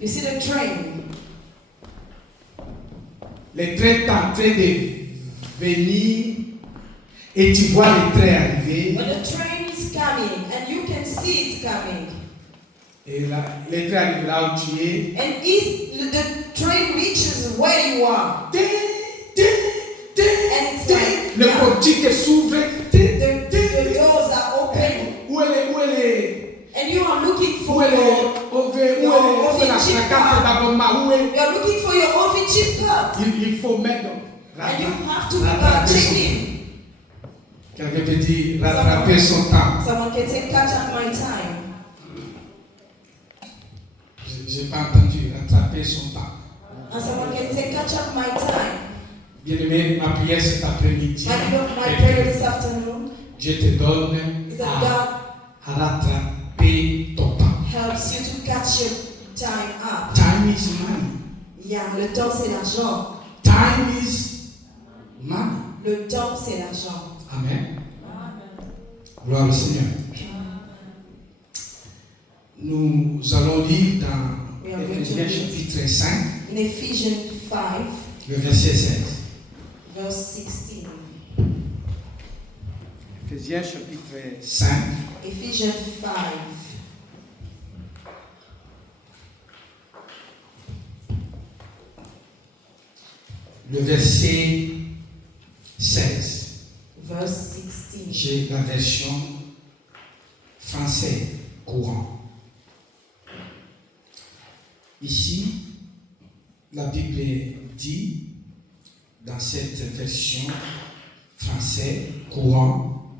You see the train. Les trains sont en train de venir et tu vois les trains arriver. When the train is coming and you can see it coming. Et là, les trains arrivent là où tu es. And if the train reaches where you are. And it's like, le portique s'ouvre. The doors are open. Où elle est? And you are looking for You are looking for your OV card. Il faut mettre. And you have to check in. Quelqu'un peut dire rattraper son temps. Someone can say catch up my time. J'ai pas entendu rattraper son temps. And someone can say catch up my time. Bien-aimé, ma prière cet après-midi. My prayer this afternoon. Dieu te donne Is that God à rattraper ton temps. helps you to catch your time up. Time is money. Yeah, le temps c'est l'argent. Time is money. Le temps c'est l'argent. Amen. Gloire au Seigneur. Nous allons lire dans Éphésiens chapitre 5, in Ephesians 5, le verset 16. verse 16. Éphésiens chapitre 5, Ephesians 5, le verset 16. verse 16. J'ai la version français courant. Ici, la Bible dit, dans cette version français courant,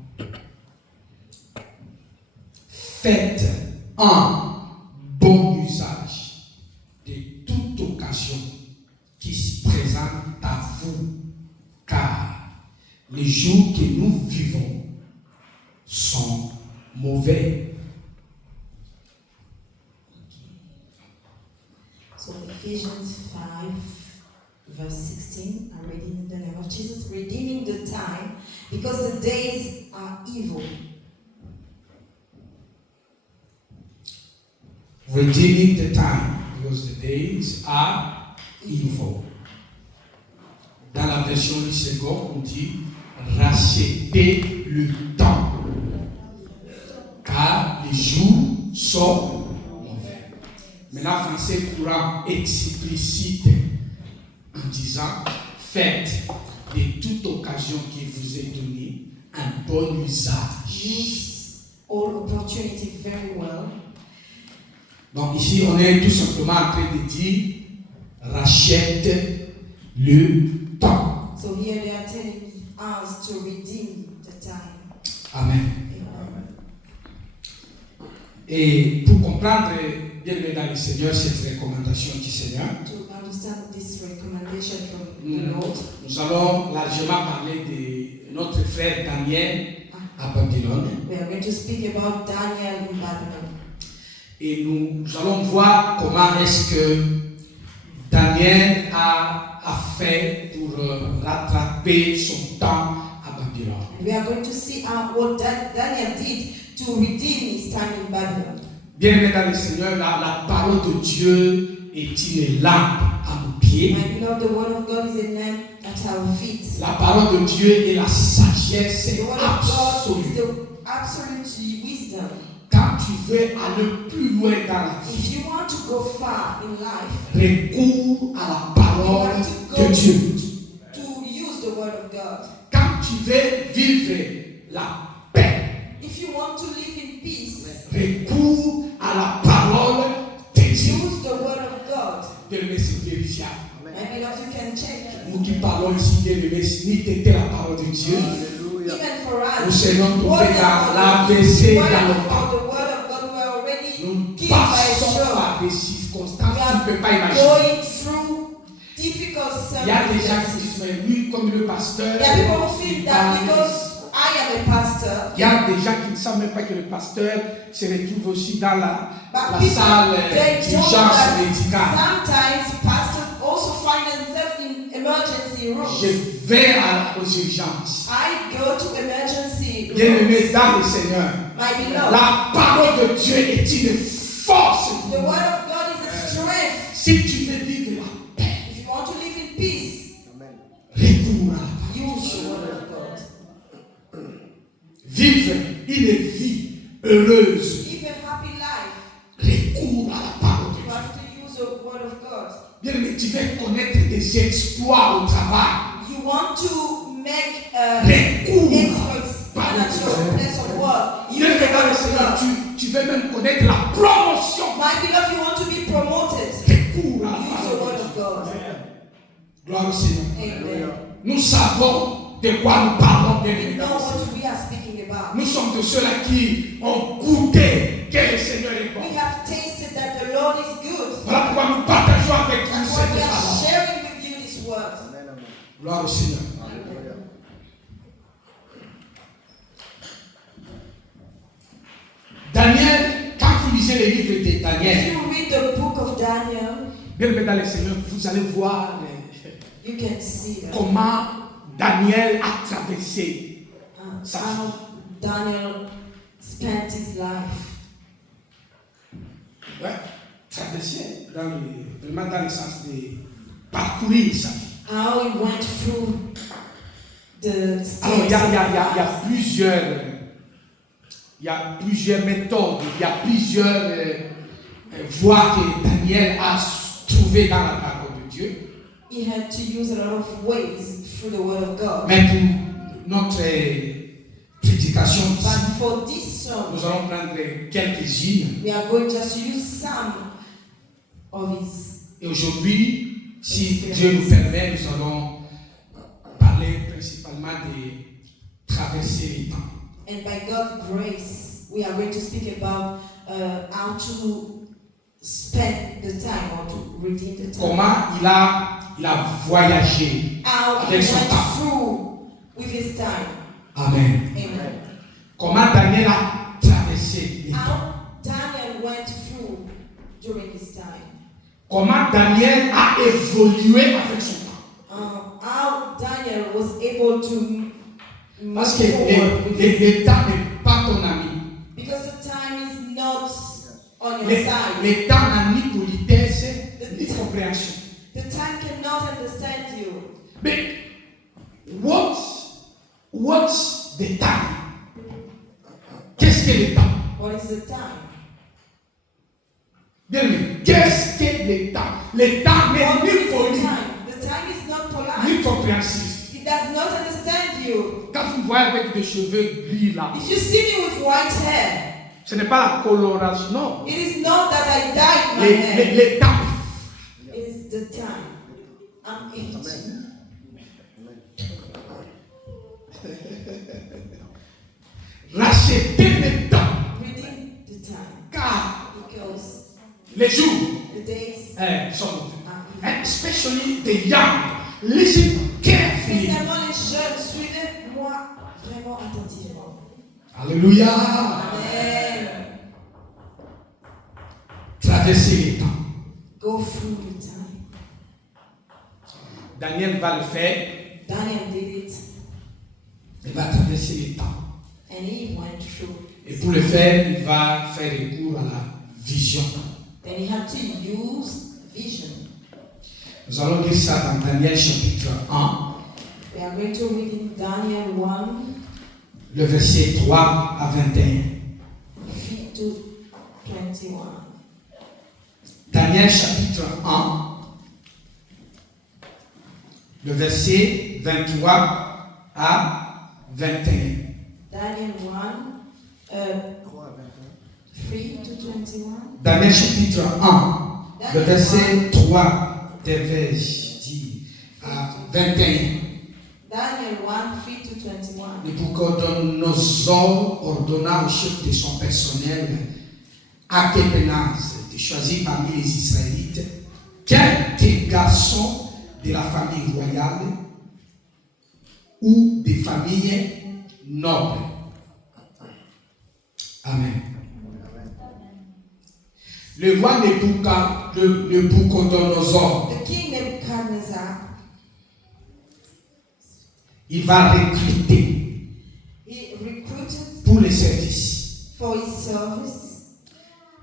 faites un bon usage de toute occasion qui se présente à vous, car les jours que nous vivons sont mauvais. So Ephesians 5, verse 16, I'm reading in the name of Jesus, redeeming the time, because the days are evil. Redeeming the time, because the days are evil. Dans la version du second, on dit racheter le temps, car les jours sont mauvais. Mais la français courant explicite en disant faites de toute occasion qui vous est donnée un bon usage. Use all opportunity very well. Donc ici, on est tout simplement en train de dire rachète le temps. So here they are telling us to redeem the time. Amen. Amen. Et pour comprendre, bien aimé dans le Seigneur, cette recommandation du Seigneur, To understand this recommendation from the Lord, nous allons largement parler de notre frère Daniel à Babylone. we are going to speak about Daniel in Babylon. Et nous allons voir comment est-ce que Daniel a fait pour rattraper son temps à Babylone. We are going to see what Daniel did to redeem his time in Babylon. Bien-aimé dans le Seigneur, la parole de Dieu est une lampe à nos pieds. My beloved, the word of God is a lamp at our feet. La parole de Dieu est la sagesse The word of God is absolue. the absolute wisdom. Quand tu veux aller plus loin dans la vie, If you want to go far in life, recours à la you parole have to go de Dieu. to use the word of God. Quand tu veux vivre la paix, If you want to live in peace, recours à la parole de Dieu. use the word of God. Bien-aimé, c'est vérifiable. My beloved, you can check. Nous qui parlons ici, bien-aimé, si n'était la parole de Dieu, Even for nous us, serions tombés word dans of l'AVC God, dans le for temps. the word of God, we are already Nous killed by a passons stroke. par des circonstances We que tu ne are peux pas imaginer. going through difficult Il y a des gens qui circumstances. disent, mais lui, comme le pasteur, There are people who il feel that parle. because I am a pastor, Il y a des gens qui ne savent même pas que le pasteur se retrouve aussi dans la but people, salle they don't know d'urgence that médicale. sometimes pastors also find themselves in emergency rooms. Je vais aux urgences. I go to emergency Bien-aimé rooms. dans le Seigneur, My beloved, la parole de Dieu est une force. the word of God is a strength Si tu veux vivre la paix, If you want to live in peace, recours à la parole. use the word of God. Vivre une vie heureuse, Live a happy life. recours à la parole de You Dieu. have to use the word of God. Bien aimé, tu veux connaître des exploits au travail. You want to make Recours exploits à la at your parole. place of work. Use Bien aimé the dans word le of Seigneur, God. tu veux même connaître la promotion. My beloved, you want to be promoted. Recours à la Use the parole word de of Dieu. God. Gloire au Seigneur. Amen. Nous savons de quoi nous parlons, bien We aimé know dans le Seigneur. what we are speaking about. Nous sommes de ceux-là qui ont goûté que le Seigneur est bon. We have tasted that the Lord is good. Voilà pourquoi nous partageons avec vous That's cette why we are parole. sharing with you this word. Gloire au Seigneur. Daniel, quand vous lisez les livres de If Daniel, you read the book of Daniel, bien aimé dans le Seigneur, vous allez voir you can see that. comment Daniel a traversé. How Daniel spent his life. Ouais, traversé vraiment dans le sens de parcourir sa vie. How he went through the Alors, il y stages. a plusieurs méthodes, il y a plusieurs voies que Daniel a trouvées dans la parole de Dieu. He had to use a lot of ways through the word of God. Mais pour notre prédication, But for this sermon, nous allons prendre quelques-unes. we are going just to use some of his. Et aujourd'hui, si Dieu nous permet, nous allons parler principalement de traverser les temps. And by God's grace, we are going to speak about how to spend the time or to redeem the time. Comment il a voyagé How he avec son went temps. through with his time. Amen. Amen. Comment Daniel a traversé les temps. How Daniel went through during his time. Comment Daniel a évolué avec son temps. How Daniel was able to move Parce que forward with his le temps n'est pas ton ami. because the time is not on your side. Le temps n'a ni politesse, ni compréhension. The time cannot understand you. Mais what's the time? Qu'est-ce que le temps? What is the time? Bien aimé, qu'est-ce que le temps? Le temps n'est What ni is the poli, time? The time is not ni polite. compréhensif. It does not understand you. Quand vous me voyez avec des cheveux gris là, If you see me with white hair, ce n'est pas la coloration, non. it is not that I dyed my hair. Le temps. It is the time. I'm aging. Racheter le temps. Redeem the time. Car Because les jours the days sont mauvais. are And especially the young. Listen carefully. spécialement les jeunes, suivez-moi vraiment attentivement. Alléluia. Amen. Traverser les temps. Go through the time. Daniel va le faire. Daniel did it, Il va traverser les temps. and he went through. Et pour le faire, il va faire recours à la vision. Then he had to use vision. Nous allons lire ça dans Daniel chapitre 1, We are going to read in Daniel 1, le verset 3 à 21. 3 to 21. Daniel chapitre 1, le verset 23 à 21. Daniel 1, 3 to 21. Daniel chapitre 1, le verset 3 à 21. Daniel 1, 3 to 21. Nabuchodonosor ordonna au chef de son personnel, Akhépenaz, de choisir parmi les Israélites quelques garçons de la famille royale ou des familles nobles. Amen. Le roi Nabuchodonosor, The king Nebuchadnezzar, il va recruter he recruited pour les services. for his service.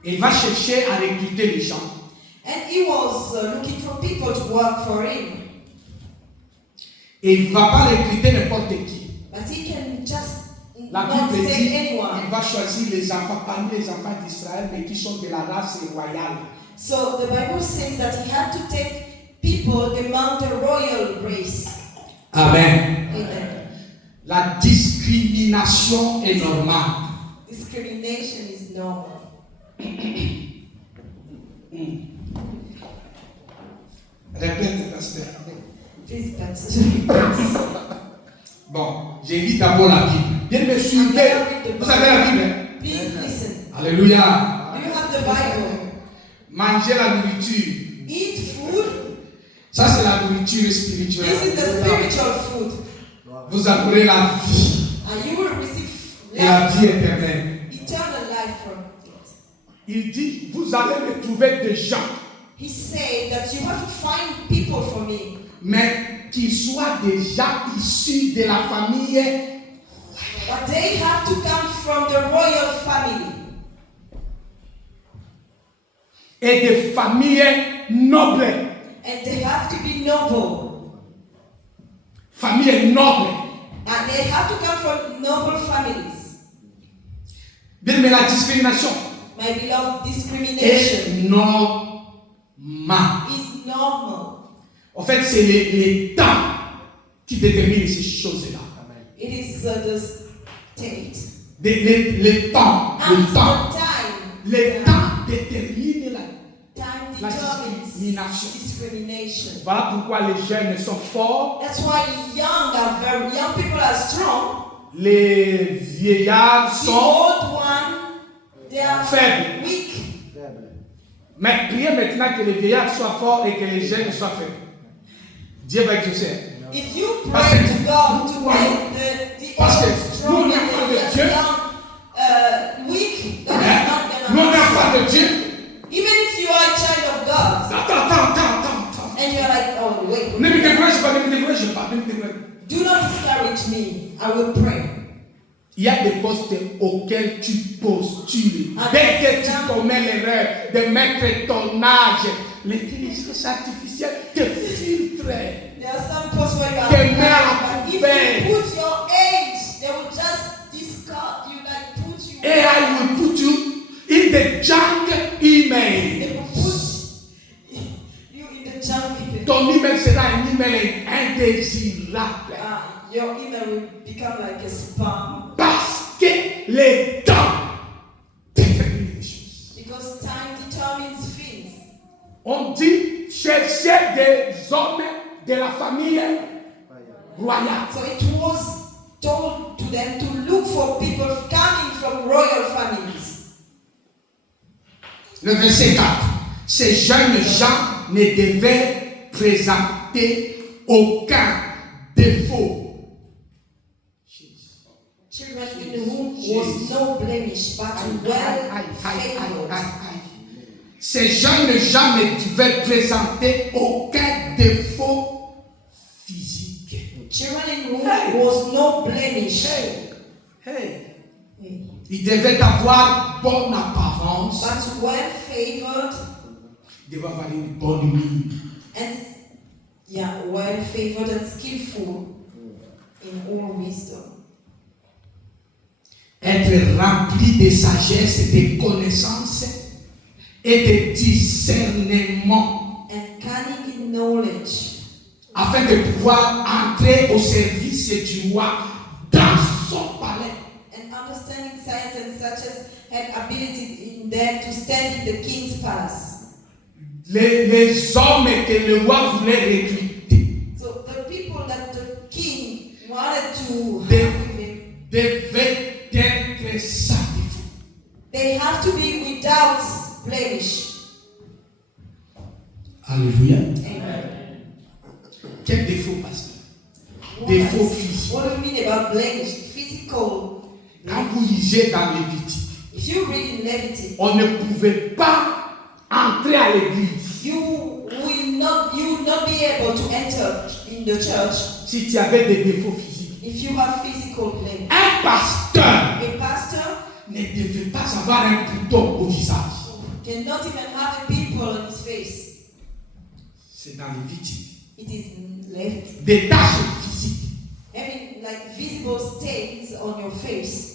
Il va chercher à recruter les gens And he was looking for people to work for him. Et il ne va pas recruter n'importe qui. But he can just La not Bible take dit anyone. il va choisir les enfants parmi les enfants d'Israël, mais qui sont de la race royale. So the Bible says that he had to take people among the royal race. Amen. Amen. La discrimination est normale. Discrimination is normal. Répète, pasteur. Please, but Bon, j'ai lu d'abord la Bible. Bien me suivez. Vous avez la Bible? please listen. Alléluia. Do you have the Bible? Manger la nourriture. Eat food. Ça, c'est la nourriture spirituelle. This is the spiritual food. Vous aurez la vie And you will receive et la life, vie éternelle. eternal life from it. Il dit, vous allez me trouver des gens, He said that you have to find people for me, mais qu'ils soient des gens issus de la famille but they have to come from the royal family et des familles nobles. and they have to be noble Familles nobles. and they have to come from noble families. Bien, mais la discrimination My beloved, discrimination est normale. is normal. En fait, c'est les temps qui déterminent ces choses-là. It is the state Les temps, and le temps. the time. Les temps déterminent la. Time La determines discrimination. discrimination. Voilà pourquoi les jeunes sont forts, That's why young people are strong. les vieillards The sont old one, they are faibles. weak. Mais priez maintenant que les vieillards soient forts et que les jeunes soient faibles. Dieu va exaucer. If you Parce pray que- to God to make the Parce que old strong nous, and l'enfant de the Dieu, young weak, God is Hein? not Nous, gonna l'enfant de Dieu. even if you are a child of God Attends. and you're like, oh wait, Ne me décourage pas, ne me décourage pas, ne me décourage pas. do not discourage me. I will pray. Il y a des postes auxquels tu postules. Ah, Dès que tu ça. commets l'erreur de mettre ton âge, l'intelligence artificielle te filtre. There are some posts where you are Te met à lying, la but if poubelle. you put your age, they will just discard you, like put you. AI will put you in the junk email. They will put you in the junk email. Ton email sera un email indésirable. Your email will become like a spam Parce que les temps déterminent les choses. because time determines things. On dit chercher des hommes de la famille royale. So it was told to them to look for people coming from royal families. Le verset 4. Ces jeunes gens ne devaient présenter aucun défaut. Children in whom was no blemish, but well favored. Ces jeunes gens ne devaient présenter aucun défaut physique. Children in whom Hey. was no blemish. Hey. Ils devaient avoir bonne apparence. But well favored Ils devaient avoir une bonne mine. and well favored and skillful in all wisdom. Être rempli de sagesse, de connaissances et de discernement, And cunning in knowledge, afin de pouvoir entrer au service du roi dans son palais. and understanding science and such as had ability in them to stand in the king's palace. Les hommes que le roi voulait recruter So the people that the king wanted to They- have with him, devaient être sans défaut. they have to be without blemish. Alléluia. Amen. Quel défaut, pasteur? What Défaut is- physique. What do you mean about blemish? Physical. Quand vous lisez dans Lévitique, If you read in Leviticus, on ne pouvait pas entrer à l'église you will not be able to enter in the church si tu avais des défauts physiques. if you have physical blemish. Un pasteur A pastor ne devait pas avoir un bouton au visage. cannot even have a pimple pimple on his face. C'est dans les victimes. It is left Des taches physiques. having like visible stains on your face.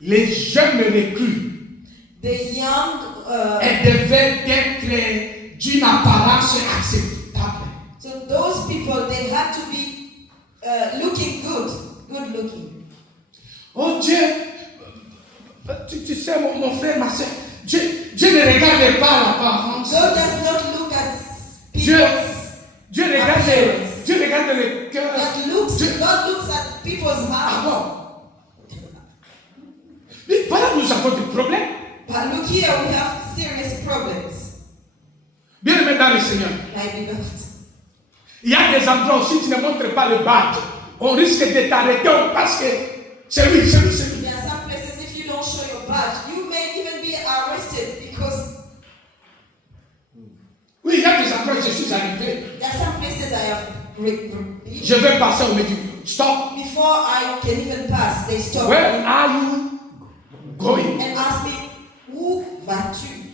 Les jeunes recrues, The young, elles devaient être d'une apparence acceptable. so those people, they had to be looking good looking. Oh Dieu, tu sais mon frère, ma soeur, Dieu ne regarde pas l'apparence. God does not look at Dieu people's regarde le cœur. God looks at people's Ah hearts. bon? Mais voilà, nous avons des problèmes. But look here, we have serious problems, Bien aimé dans le Seigneur. my beloved. Il y a des endroits où si tu ne montres pas le badge, on risque de t'arrêter parce que c'est lui. There are some places, if you don't show your badge, you may even be arrested because Oui, il y a des endroits où je suis arrivé. there are some places I have Je vais passer, on me dit, stop. before I can even pass, they stop Where me are you going? and ask me, où vas-tu?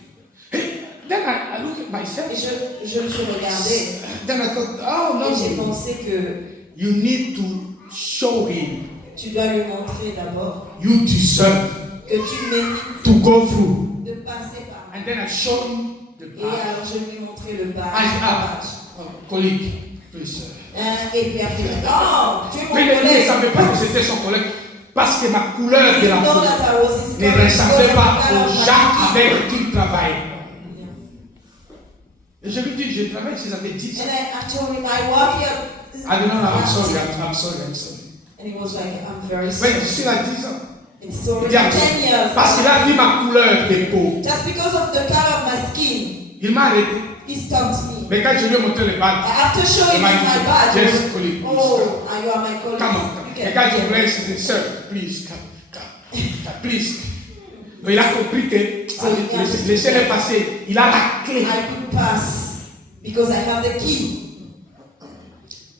Hey, then I look at myself. Et je me suis regardée Then I thought, oh et j'ai no. pensé que You need to show him tu dois lui montrer d'abord you deserve que tu mérites to go through. de passer par là. And then I show him the Et badge. alors je lui ai montré le badge. Ah, le badge. Colleague, please. Et puis après, oh, tu es mon Mais il ne collègue. savait pas que c'était son collègue parce que ma couleur de You la know peau that I was his ne colleague ressemblait because pas of the color aux of my gens skin. avec qui il travaillait. Et je lui dis, je travaille si ça fait 10 ans. And I told him, I work here. I don't know, I'm sorry. And he was like, I'm very Oui, sorry. je suis là 10 ans. It's Il already dit, I'm 10 sorry. years. Parce qu'il a vu ma couleur de peau. Just because of the color of my skin, Il m'a arrêté. he stopped me. Mais quand je lui ai montré le badge, After showing me my badge, he yes, was, colleague. oh, you are my colleague. Come on. You Et can- quand je voulais, je disais, sir, please, come, please. Donc il a compris que laissez-le passer. Il a la clé. I could pass because I have the key.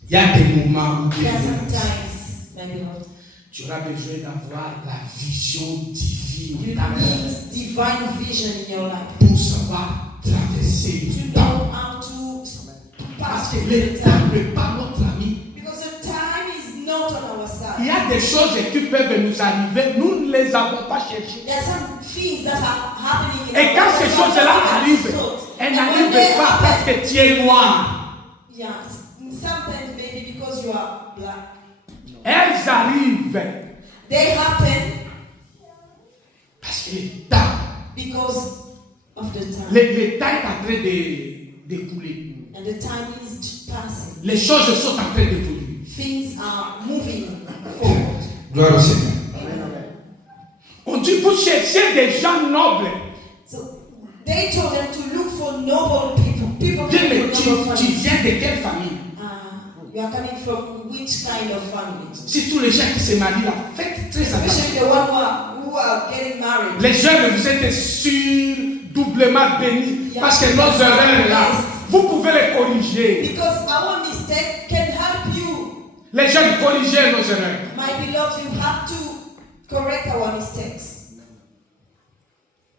Il y a des moments où There are sometimes, my beloved, tu auras besoin d'avoir la vision divine you dans ta vie need divine vision in your life pour savoir traverser to le know temps. how to Parce pass que through le the temps time. n'est pas notre ami. Because the time is not on our Il y side. a des choses qui peuvent nous arriver, nous ne les avons pas cherchées. There are some things that are happening in Et our quand life ces that choses-là we haven't arrivent, thought. elles And when they n'arrivent pas happen, parce que tu es noir. yeah, sometimes maybe because you are black. Elles arrivent They happen parce que le temps, because of the time. le temps est en train d'écouler. And the time is passing. Les choses sont en train d'évoluer. Things are moving forward. Gloire au Seigneur. On dit pour chercher des gens nobles. So they told them to look for noble people. People Dis, mais coming from noble tu families. viens de quelle famille? You are coming from which kind of family? Si tous les gens qui se marient là, faites très attention. Especially the one who are getting married. Les jeunes, vous êtes sûrs, doublement bénis. Parce que nos erreurs là, vous pouvez les corriger. Because our mistake can help you. Les jeunes, corrigez nos erreurs. My beloved, you have to correct our mistakes.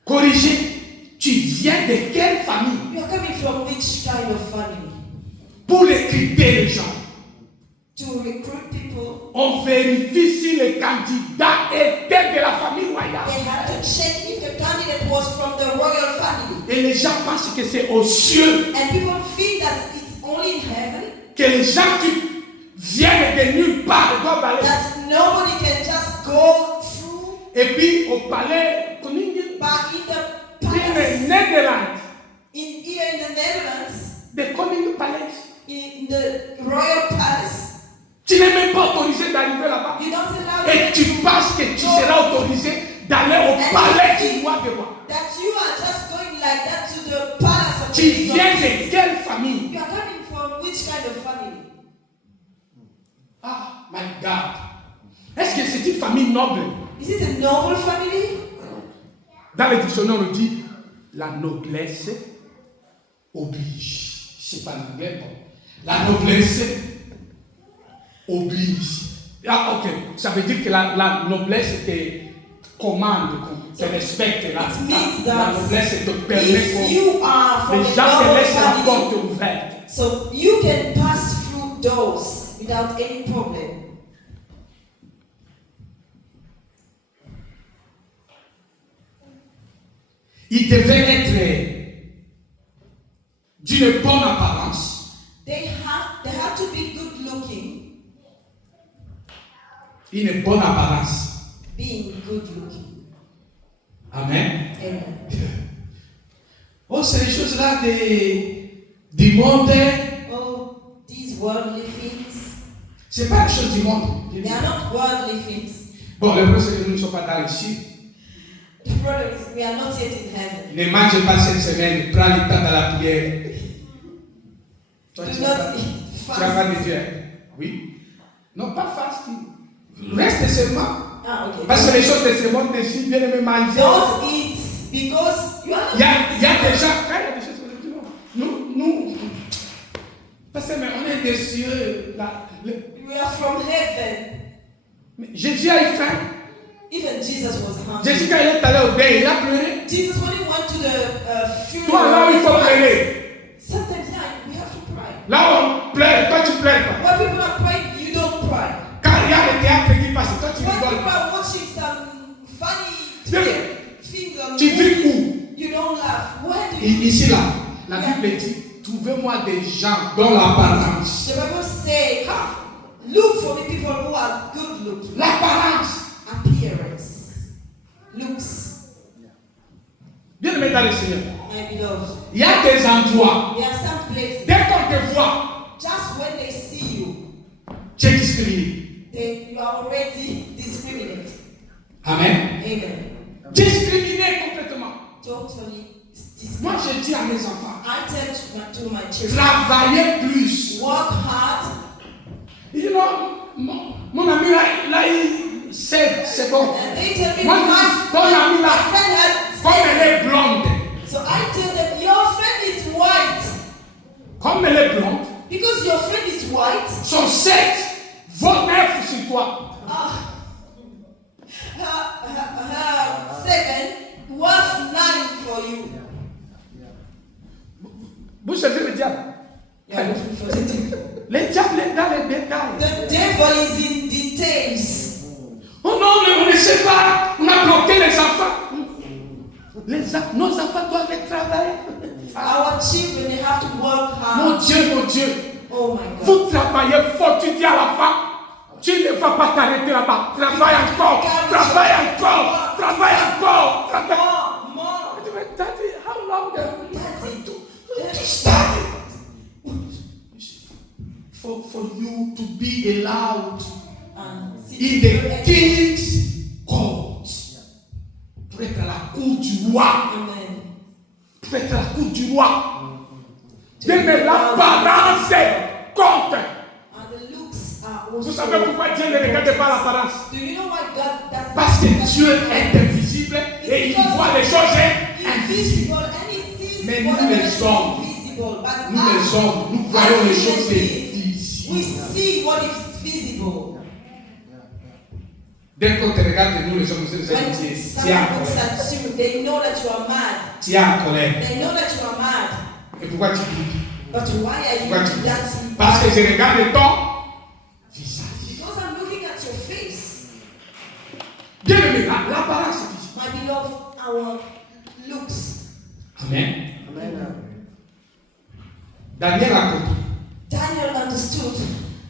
Corriger. Tu viens de quelle famille? You are coming from which kind of family? Pour recruter les gens, To recruit people, on vérifie si le candidat était de la famille royale. they had to check if the candidate was from the royal family. Et les gens pensent que c'est aux cieux. And people think that it's only in heaven, Que les gens qui viennent de nulle part doivent aller. that nobody can just go through. Et puis au palais, But in the in palace, Netherlands, here in the Netherlands, the Koning Palace. in the royal palace, Tu n'es même pas autorisé d'arriver là-bas. you don't allow Et them tu to penses que tu go, seras autorisé d'aller au And palais you du roi de roi. that you are just going like that to the palace of the Tu king of viens kings. de quelle famille? You are coming from which kind of family? Ah, my God. Est-ce que c'est une famille noble? Is it a noble family? Dans le dictionnaire, on dit la noblesse oblige. C'est pas l'anglais, bon. La noblesse oblige. Ah, ok. Ça veut dire que la noblesse était commande, qu'on te respecte, la noblesse te permet if you are from les a gens te noble laissent la family, porte ouverte. so you can pass through doors without any problem. Il devait être d'une bonne apparence. They had to be good looking, Une bonne apparence. being good looking. Amen. Amen. Oh, c'est les choses-là du monde. Oh, these worldly things, C'est pas les choses du monde. they are not worldly things. Bon, le problème c'est que nous ne sommes pas dans les cieux. The problem is we are not yet in heaven. Ne mange pas cette semaine, prends le temps dans la prière. Toi, Do tu not vas pas fast. dire. Oui. Non, pas fasting. Reste seulement. Ah, okay. Parce que les choses de ce monde ici, bien aimé manger. Don't eat because you are not. Il y a des gens, quand il y a des choses que nous, parce que mais on est des cieux. We are from heaven. Jésus a eu faim. Even Jesus was hungry. Jésus, quand il est allé au deuil, il a pleuré. Jesus, when he went to the funeral, Toi, là où il faut pleurer. sometimes we have to cry. Là où on pleure, toi tu pleures pas. When people are praying, you don't cry. Quand il y a le théâtre qui passe, toi tu When rigoles. people are watching some funny things on Tu vis TV, où? you don't laugh. Where do you? Ici là, la Bible dit, trouvez-moi des gens dont l'apparence. The Bible says, look for the people who are good looking. L'apparence. Appearance, looks. Bien aimé dans le Seigneur. My beloved, Il y a des endroits, there are some places. dès qu'on te voit, Just when they see you, tu es discriminé. then you are already discriminated. Amen. Amen. Discriminé complètement. Totally discriminated. Moi je dis à mes enfants, I tell to my children, travaillez plus. work hard. You know, mon ami là, c'est bon. And they tell me, Moi, ton ami my là, friend had comme said, elle est blonde, so I tell them, your friend is white. comme elle est blonde, Because your friend is white, son sexe vaut 9 sur toi. her 7 was 9 for you. Vous savez le diable. You are looking for the devil. Le diable est dans les détails. The devil is in details. Oh non, on ne sait pas. On a bloqué les enfants. Nos enfants doivent travailler. Our children, they have to work Mon hard. Dieu. Oh my God. Vous travaillez fort, tu dis à la fin. Tu ne vas pas t'arrêter là-bas. Travaille encore. Travaille encore. Travaille encore. Travaille. More. Daddy, how long are we going to study? For you to be allowed in the king's court. Pour être à la cour du roi. Amen. Pour être à la cour du roi. Mais l'apparence compte. And the looks are also. Vous savez pourquoi Dieu ne regarde pas l'apparence? Do you know why God does? Parce que Dieu est invisible et il voit les choses invisibles. Invisible and he sees Mais nous whatever les is hommes, invisible. But nous les us, hommes, nous voyons les as choses human beings, we invisibles. see what is visible. Dès qu'on te regarde, nous les hommes, nous When tu es someone en looks colère. at you, they know that you are mad. Tu es en colère. They know that you are mad. Et pourquoi tu dis? But why are Pourquoi you tu dis? dancing? Parce que je regarde ton visage. Because I'm looking at your face. Bien aimé, l'apparence est visible. My beloved, our looks. Amen. Daniel a compris Daniel understood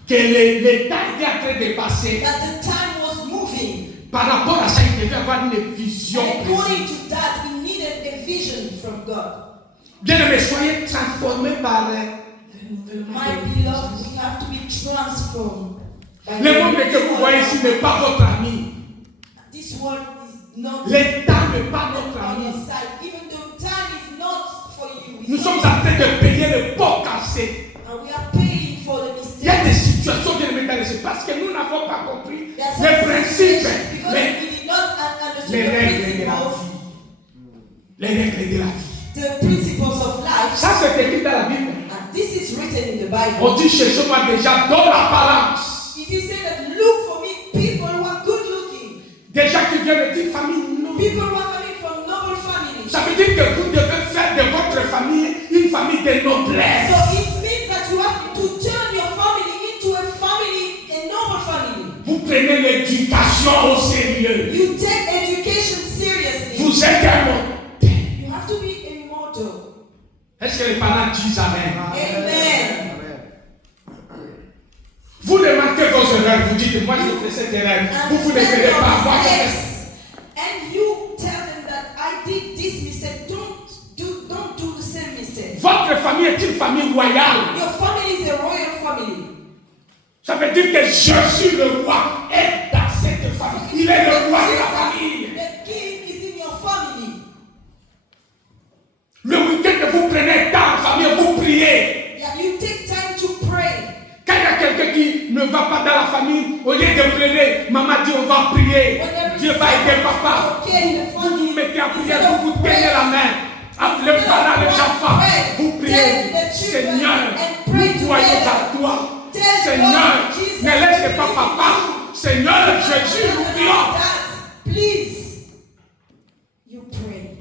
que le temps était en train de passer. that the time was moving. Par rapport à ça, il devait avoir une vision And précise. according to that, he needed a vision from God. Bien aimé, soyez transformés par My beloved, we have to be transformed. by le the monde que vous voyez ici n'est pas votre ami. This world is not Le temps n'est pas notre on your ami. side. Even though time is not for you. It's Nous not sommes en train de payer le pot cassé. and we are paying for the Il y a mistakes. des situations bien aimées dans les parce que nous n'avons pas compris There are les some principes, situations because les we did not understand les the règles de la principles, vie. Les règles de la vie. the principles of life. Ça, c'est écrit dans la Bible. And this is written in the Bible. On dit cherchez-moi déjà dans l'apparence. It is said that look for me people who are good looking. Des gens qui viennent d'une famille people who are coming from noble families. Ça veut dire que vous devez faire de votre famille une famille de noblesse. So it means that you have to turn your family into a family, a noble family. Vous prenez l'éducation au sérieux. You take education seriously. Vous êtes un modèle. You have to be a model. Est-ce que les parents disent Amen? Amen. Vous remarquez vos erreurs, vous dites, moi je fais cette erreur. Vous ne ferez pas. Moi, je fais. And you tell them that I did this mistake. Don't do the same mistake. Votre famille est une famille royale. Your family is a royal family. Ça veut dire que Jésus le roi est dans cette famille. Il est le roi de la famille. The king is in your family. Le week-end, vous prenez temps en famille, vous priez. Yeah, you take time to pray. Quand il y a quelqu'un qui ne va pas dans la famille, au lieu de pleurer, maman dit on va prier. Dieu va aider papa. Vous vous mettez à prier, vous vous tenez la main. Appelez les parents, les enfants. Vous priez. Seigneur, nous croyons à toi. Seigneur, ne laissez pas papa. Seigneur Jésus, nous prions. Please, you pray.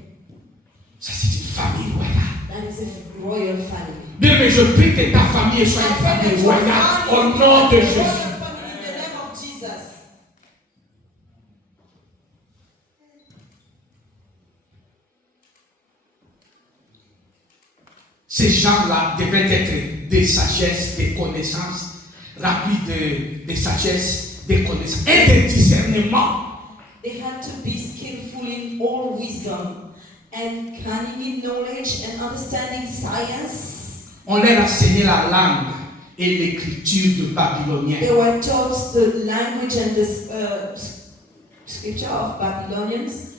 Ça c'est une famille royale. That is a royal family. Bien, mais je prie que ta famille soit une famille royale au nom de Jésus. Ces gens-là devaient être des sagesses, des connaissances, rapides de sagesse, des connaissances et de discernement. They had to be skillful in all wisdom and cunning in knowledge and understanding science. On leur enseignait la langue et l'écriture de Babylonien. They were taught the language and the scripture of Babylonians.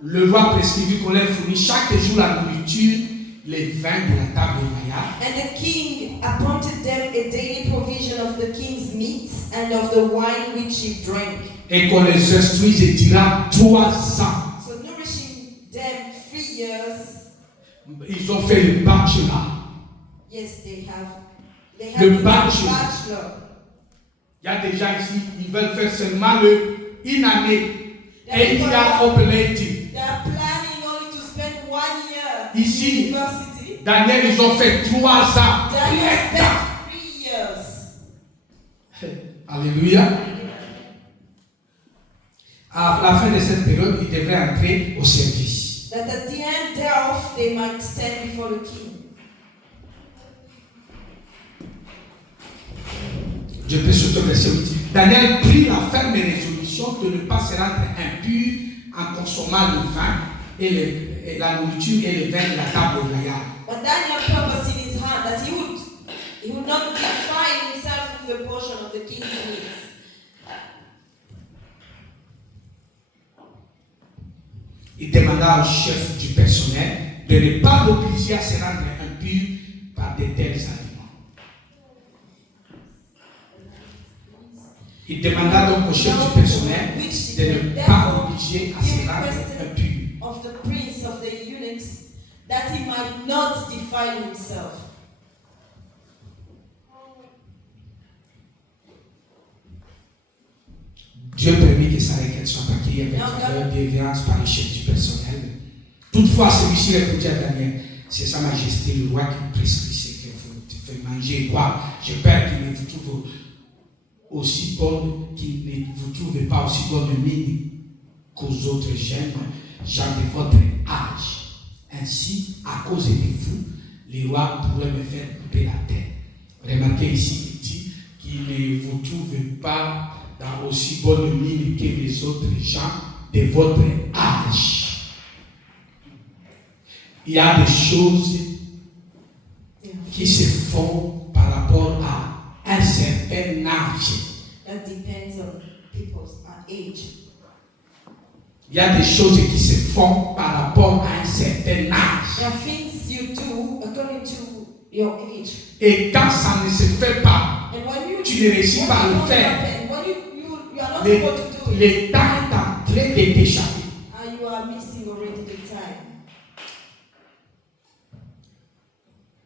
Le roi prescrivit qu'on leur fournit chaque jour la nourriture, les vins de la table royale. And the king appointed them a daily provision of the king's meats and of the wine which he drank. Et qu'on les instruise et dira 3 ans. So nourishing them 3 years. Ils ont fait le bachelor. Yes, they have Le to do bachelor. bachelor. Il y a des gens ici, ils veulent faire seulement une année. Et il y a operating. They are planning only to spend 1 year Ici, in university. Daniel, ils ont fait 3 ans. Daniel spent 3 years. Alléluia. À la fin de cette période, ils devraient entrer au service. That at the end thereof they might stand before the king. Je peux surtout verset 8. Daniel prit la ferme résolution de ne pas se rendre impur en consommant le vin et la nourriture et le vin de la table royale. But Daniel purposed in his heart that he would not defile himself with the portion of the king's meat. Il demanda au chef du personnel de ne pas l'obliger à se rendre impur par de tels aliments. Il demanda donc au chef du personnel de ne pas l'obliger à se rendre impur. Of the prince of the eunuchs, that he might not defile himself. Dieu permet que sa requête soit accueillie avec faveur, bienveillance par le chef du personnel. Toutefois, celui-ci répondit à Daniel, c'est Sa Majesté le roi qui prescrit ce que vous faites manger et boire. J'ai peur qu'il ne vous trouve aussi bonne, qu'il ne vous trouve pas aussi bonne mine qu'aux autres jeunes gens de votre âge. Ainsi, à cause de vous, les rois pourraient me faire couper la tête. Remarquez ici, il dit qu'il ne vous trouve pas dans aussi bonne mine que les autres gens de votre âge. Il y a des choses qui se font par rapport à un certain âge. That depends on people's age. Il y a des choses qui se font par rapport à un certain âge. There are things you do according to your age. Et quand ça ne se fait pas, And when you, tu ne réussis pas à le faire. When you are not able to do it, Le temps est en train de t'échapper. and you are missing already the time.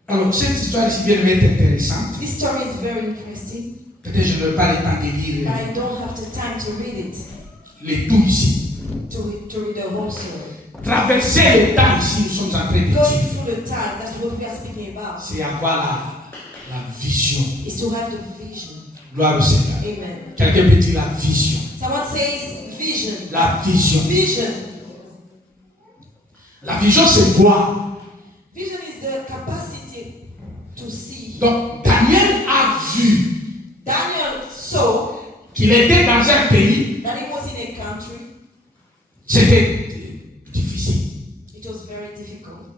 Alors, cette histoire ici vient d'être intéressante. This story is very interesting, Peut-être que je n'ai pas le temps de but lire I don't have the time to read it. les tout ici. to read the whole story. Traverser le temps ici, nous sommes en train de Going dire, through the time, that's what we are speaking about. c'est avoir la vision. Is to have the vision. Gloire au Seigneur. Amen. Quelqu'un peut dire la vision. Someone says vision. La vision. Vision. La vision, c'est voir. Vision is the capacity to see. Donc, Daniel a vu Daniel saw qu'il était dans un pays, that he was in a country. c'était difficile. It was very difficult.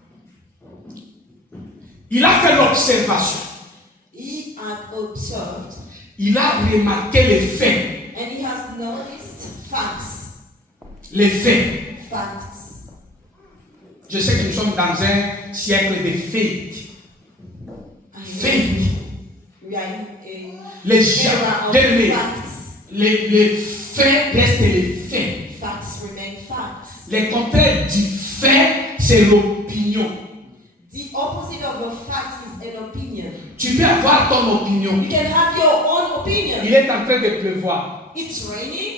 Il a fait l'observation. He had observed Il a remarqué les faits. and he has noticed facts. Les faits. Facts. Je sais que nous sommes dans un siècle de faits. Faits. We are in Les a gens, era of les facts. faits restent les faits. Facts remain facts. Le contraire du fait, c'est l'opinion. The opposite of a fact is an opinion. Tu peux avoir ton opinion. You can have your own opinion. Il est en train de pleuvoir. It's raining.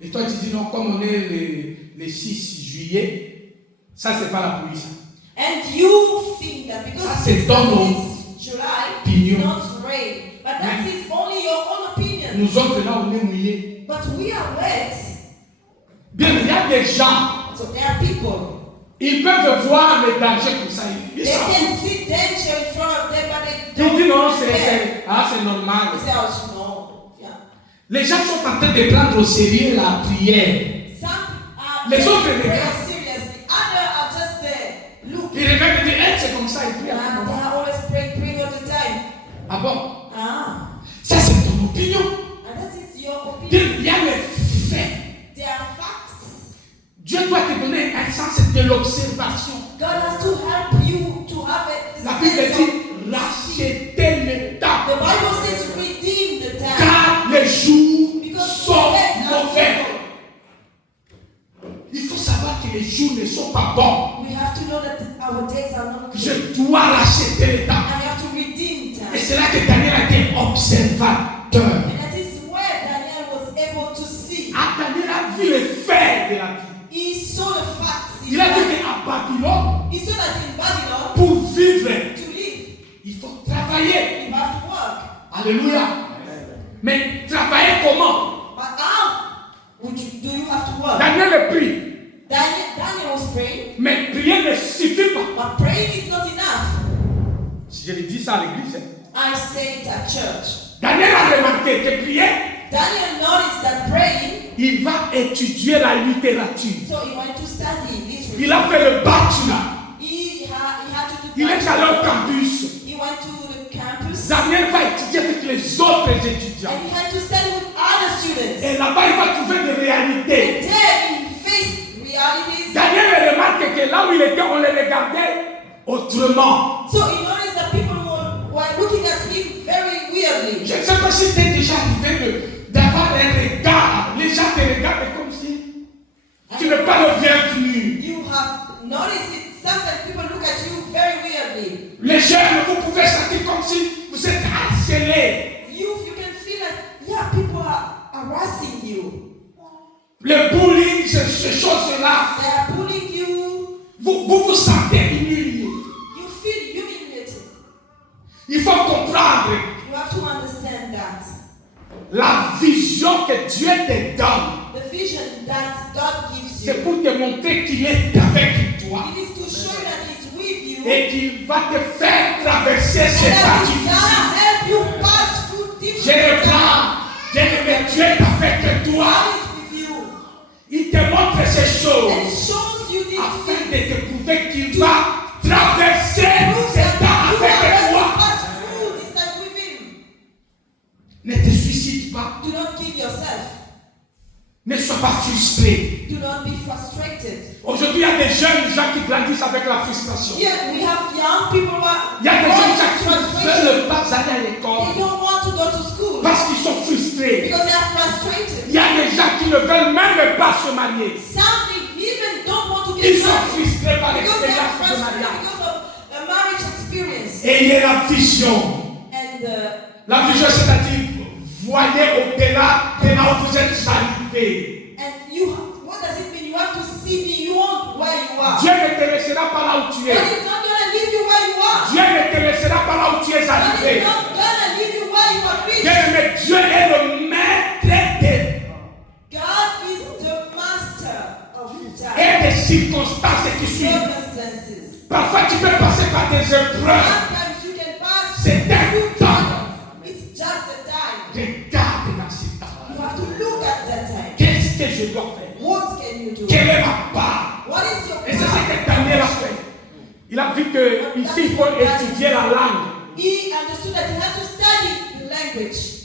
Et toi, tu dis non, comme on est le 6 juillet, ça, c'est pas la pluie. And you think that because Ça, c'est it's ton July, opinion. it's not rain. But that is only your own opinion. Nous autres, là, on est mouillés. But we are wet. Bien, il y a des gens, So there are people. ils peuvent voir les dangers comme ça. Ils They s'en can foutent. see danger in front of them, but they Ils don't disent non, care. c'est normal. They say, oh, it's small. Yeah. Les gens sont en train de prendre au sérieux la prière. Some are Les taking autres prayer regardent. seriously. Others are just there. Look. Ils regardent et disent, hey, c'est comme ça, ils prient à tout They moment. are always praying all the time. Ah bon? Ah. Ça, c'est ton opinion. And that is your opinion. Il y a les faits. They are facts. Dieu doit te donner un sens de l'observation. God has to help you to have it. La Bible dit, rachetez le temps. The Bible says redeem the time. Car les jours Because sont days are mauvais. evil. Il faut savoir que les jours ne sont pas bons. We have to know that our days are not good. Je dois racheter le temps. And we have to redeem Et time. c'est là que Daniel a été observateur. And that is where Daniel was able to see. Ah, Daniel a vu les faits de la vie. He saw the facts. Il a vu qu'à Babylone, He saw that in Babylon, pour vivre, to live, il faut travailler. you have to work. Alléluia. Mais travailler comment? But how do you have to work? Daniel prie. Daniel was praying, Mais prier ne suffit pas. but praying is not enough. Si je le dis ça à l'église, I say it at church. Daniel a remarqué que prier, Daniel noticed that praying, il va étudier la littérature. so he went to study literature. Il a fait le bachelor. He had to do Il est allé au bachelor. campus. He went to the campus Daniel va étudier avec les autres étudiants. and he had to study with other students. Et là-bas, il va trouver des réalités. And then he faced realities. Daniel remarque que là où il était, on les regardait autrement. So he noticed that people were looking at him very weirdly. Je ne sais pas si t'es déjà arrivé d'avoir un regard. Les gens te regardent comme si tu n'es pas le bienvenu. You have noticed it. Sometimes people look at you very weirdly. Les jeunes, vous pouvez sentir comme si vous êtes harcelés. You can feel like, yeah, people are harassing you. Le bullying, ces choses-là, They are bullying you. vous sentez humilié. You feel humiliated. Il faut comprendre You have to understand that. la vision que Dieu te donne. The vision that God gives C'est you. pour te montrer qu'il est avec toi It is to show you that He's with you. et qu'il va te faire traverser And ces that temps He's difficiles. gonna help you pass through Je different reprends. times. Bien-aimé, Dieu est avec toi. God is with you. Il te montre ces And choses shows you these afin things. de te prouver qu'il va traverser Prove ces that temps you are avec ready to toi. pass through this time with Him. Ne te suicide pas. Do not kill yourself. Ne sois pas frustré. Do not be frustrated. Aujourd'hui, il y a des jeunes gens qui grandissent avec la frustration. Here we have young people who are Il y a des jeunes gens qui ne frustration. veulent pas aller à They l'école don't want to go to school parce qu'ils sont frustrés. because they are frustrated. Il y a des gens qui ne veulent même pas se marier. Some they even don't want to get Ils sont married frustrés par because they are l'expérience de frustrated mariage. because of a marriage experience. Et il y a la vision. And La vision, c'est-à-dire, voyez au-delà de là où vous êtes arrivés. what does là où tu God es. is not going to leave you where you are. Dieu ne te laissera pas là où tu es God is arrivé. not going to leave you where you are reached. Bien-aimé, Dieu est le maître God is the master of time. et des circonstances qui suivent. Circumstances. Parfois, tu peux passer par des épreuves. Sometimes you can pass C'est un through temps. trials. It's just a time. Regarde dans ce temps. You have to look at that time. Qu'est-ce que je dois faire? What can you do? Quelle est ma part? What is your Et c'est ce part? que Daniel a fait. Il a vu que ici il faut étudier la langue. He understood that he had to study the language.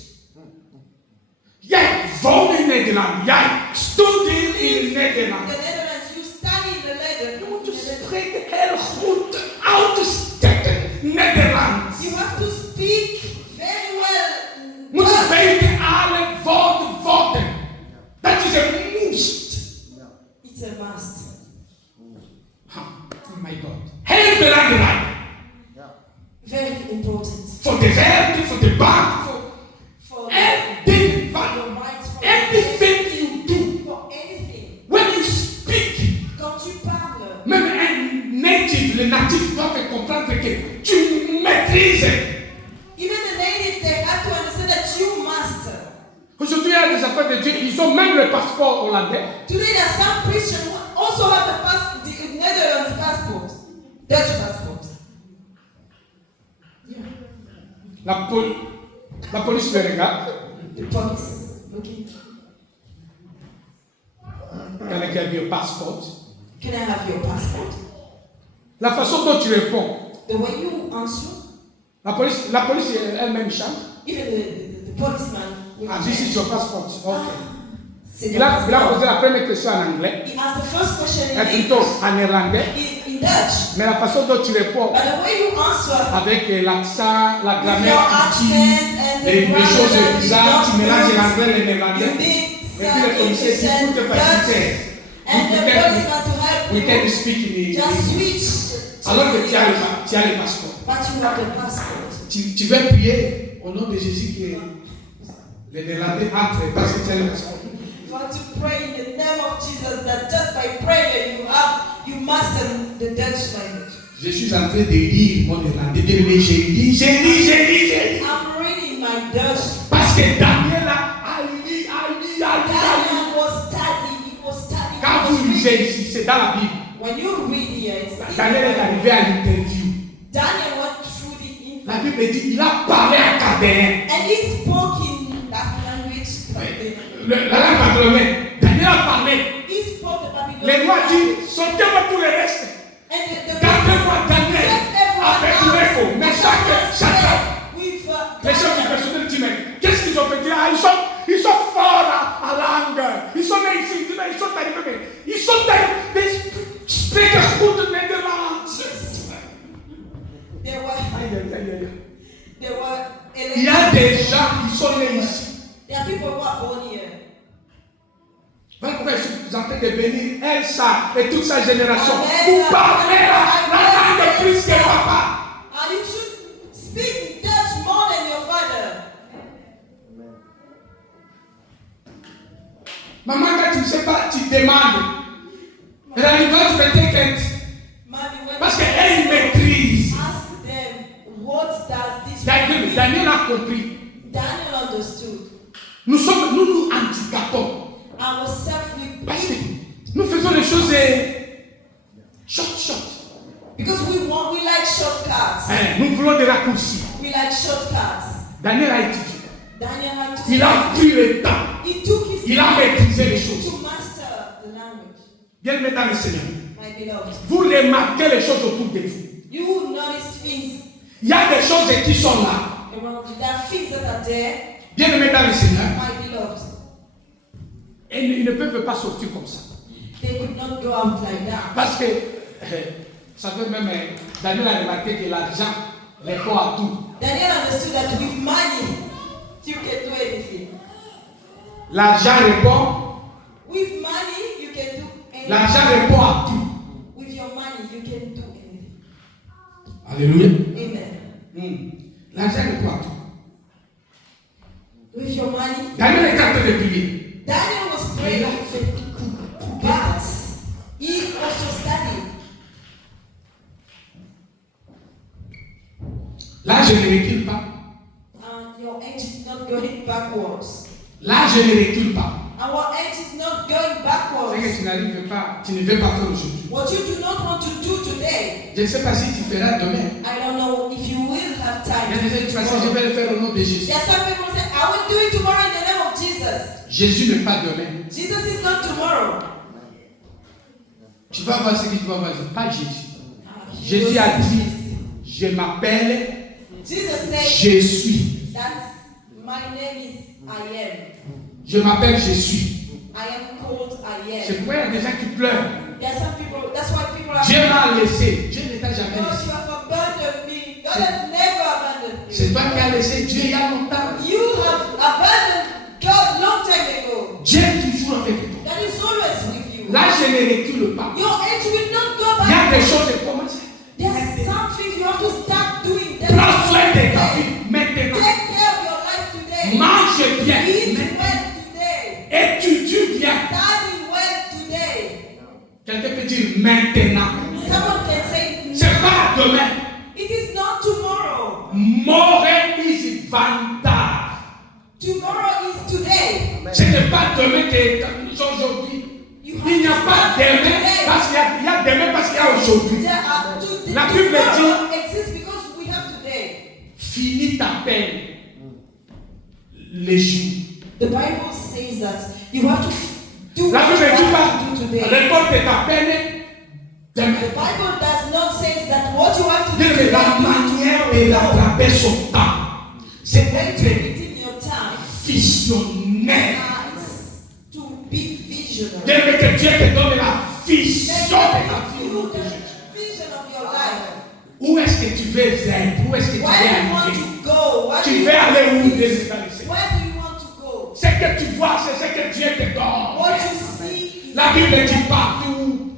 Jij woont in Nederland. Jij studeert in In Nederland. the Netherlands, you study in the Je moet Netherlands. spreken heel goed uit te spreken Nederlands. You have to speak very well. Moet weten alle woorden. Dat is een moest. It's a must. Oh my God. Heel belangrijk. Very important. Voor de werken, voor de bank, For everything. your minds, for Everything you do. for anything. When you speak, Quand tu parles, même un native, le natif doit comprendre que tu maîtrises. even the native, they have to understand that you master. Aujourd'hui, il y a des affaires de Dieu, ils ont même le passeport hollandais. Today, there are some Christians who also have the Netherlands passport, Dutch passport. Yeah. La police le regarde. The police. Okay. Can I have your passport? Can I have your passport? La façon dont tu réponds. The way you answer, La police elle-même chante. even the policeman will Ah, this is your passport. Okay. say Il a posé la première question en anglais, He asked the first question et in plutôt English, en néerlandais. in Dutch. Mais la façon dont tu réponds, But the way you answer, avec l'accent, la with your grammaire, accent and the les grammar choses that is bizarres, tu not mélanges good, l'anglais et le you néerlandais. mix Et puis le policier English dit and pour te Dutch, faciliter. and the policeman to help We can you, speak in just English. switch. Alors que just tu as le passeport. But you have the passport. Tu veux prier au nom de Jésus que les Néerlandais entrent parce que tu as le passeport. You want to pray in the name of Jesus that just by prayer you master the Dutch language. Je suis en train de lire mon néerlandais. Bien aimé, j'ai lu. I'm reading my Dutch. Parce que Daniel a lu. Daniel was studying. Quand vous lisez ici, c'est dans la Bible. When you read here, it's Daniel est arrivé à l'interview. Daniel went through the interview. La Bible dit il a parlé à Chaldéen. And he spoke in that language. La langue babylonienne. Daniel a parlé. He spoke the Babylonian. Les rois disent sortez-moi tous les restes. And the Gardez-moi Daniel avec l'écho. Mais chacun. Les chefs du personnel disent mais qu'est-ce qu'ils ont fait? Ils sont forts à langue. Ils sont nés ici. Ils sont arrivés. Mais ils sont arrivés. They speak a good Netherlands. Il y a des gens qui sont nés ici. There are people who are born here. Voilà pourquoi je suis en train de bénir Elsa et toute sa génération. Vous parlez la langue plus que papa. And you should speak Dutch more than your father. Maman, quand tu ne sais pas, tu demandes. Et la livraison, tu peux t'inquiéter. Parce qu'elle maîtrise. Ask them, what does this mean? Daniel a compris. Daniel understood. Nous nous handicapons. Ourselves, Parce que nous faisons les choses short. because we like shortcuts. Nous voulons des raccourcis. We like shortcuts. Daniel a étudié. Daniel had to Il a pris le temps. He took his Il a maîtrisé les choses. to master the language. Bien-aimé dans le Seigneur. My beloved. Vous remarquez les choses autour de vous. You notice things Il y a des choses qui sont là. around you. There are things that are there. Bien-aimé dans le Seigneur. My beloved. Et ils ne peuvent pas sortir comme ça. They could not go out like that. Parce que, ça fait même, Daniel a remarqué que l'argent répond à tout. Daniel understood that with money, you can do anything. L'argent répond. With money, you can do anything. L'argent répond à tout. With your money, you can do anything. Alléluia. Amen. L'argent répond à tout. With your money, Daniel est en train de prier. Daniel was praying, but he also studied. Là, je ne recule pas. And your age is not going backwards. Là, je ne recule pas. Our age is not going C'est que backwards. tu n'arrives pas, tu ne veux pas faire aujourd'hui. What you do not want to do today, Je ne sais pas si tu feras demain. I don't know if you will have time Il y a to des do gens qui it pensent que je tomorrow. vais le faire au nom de Jésus. There are some people say, I will do it tomorrow in the name of Jesus. Jésus n'est pas demain. Jesus is not tomorrow. Tu vas voir ce que tu vas voir. Pas Jésus. He Jésus will a say dit, this. je m'appelle, Jesus said je suis. that my name is I am. Je m'appelle, je suis. I am called I C'est am. pourquoi il y a des gens qui pleurent. There are some people, that's why people are Dieu m'a laissé. Dieu ne t'a jamais God, laissé. you have abandoned me. God has never abandoned C'est me. toi qui as laissé Dieu il y a longtemps. You have abandoned God long time ago. Dieu est toujours avec toi. That is always with you. Là, je ne recule pas. Your age will not go Il y a des back. choses qui commencent. There's something you have to start doing. Prends soin de ta Take vie maintenant. care of your life today. Mange bien. Eat well today. Étudie bien. Study well today. Quelqu'un peut dire maintenant. Someone can say, C'est pas demain. it is not tomorrow. More is vantage. Tomorrow is today. Ce n'est pas demain que nous sommes aujourd'hui. You have Il n'y a to pas start demain today. parce qu'il y a demain parce qu'il y a aujourd'hui. There are two, La Bible tomorrow exists because we have today. Finis ta peine. Les jours. The Bible says that you have to do La what Bible you ne dit have pas to do today. récolte ta peine The demain. Bible does not say that what you have to do Mais today. la manière de l'attraper son temps, c'est When to d'être redeem your time, visionnaire. it's to be visionary. Dès que Dieu te donne la vision Then de ta give vie. you the vision of your life. Où est-ce que tu veux être? Où est-ce que tu veux Where do you want arriver? to go? Where do Tu you veux aller où? want to be? Jésus dans le Seigneur. Where do you want to go? Ce que tu vois, c'est ce que Dieu te donne. What you see is La Bible dit partout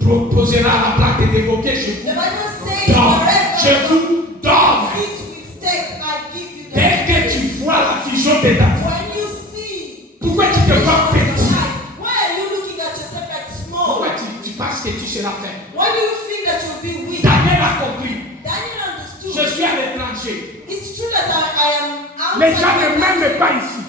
proposera la plaque d'évoquer je the vous Bible says donne. Je wherever vous donne. feet will step, I give you Dès que the tu vois la vision de ta vie, when you see pourquoi tu te vois your petit? life, why are you looking at yourself like small? Pourquoi tu penses que tu seras fait? Why do you think that you'll be weak? Daniel a compris. Daniel understood. Je suis à l'étranger. It's true that I am Les gens outside. ne m'aiment pas ici.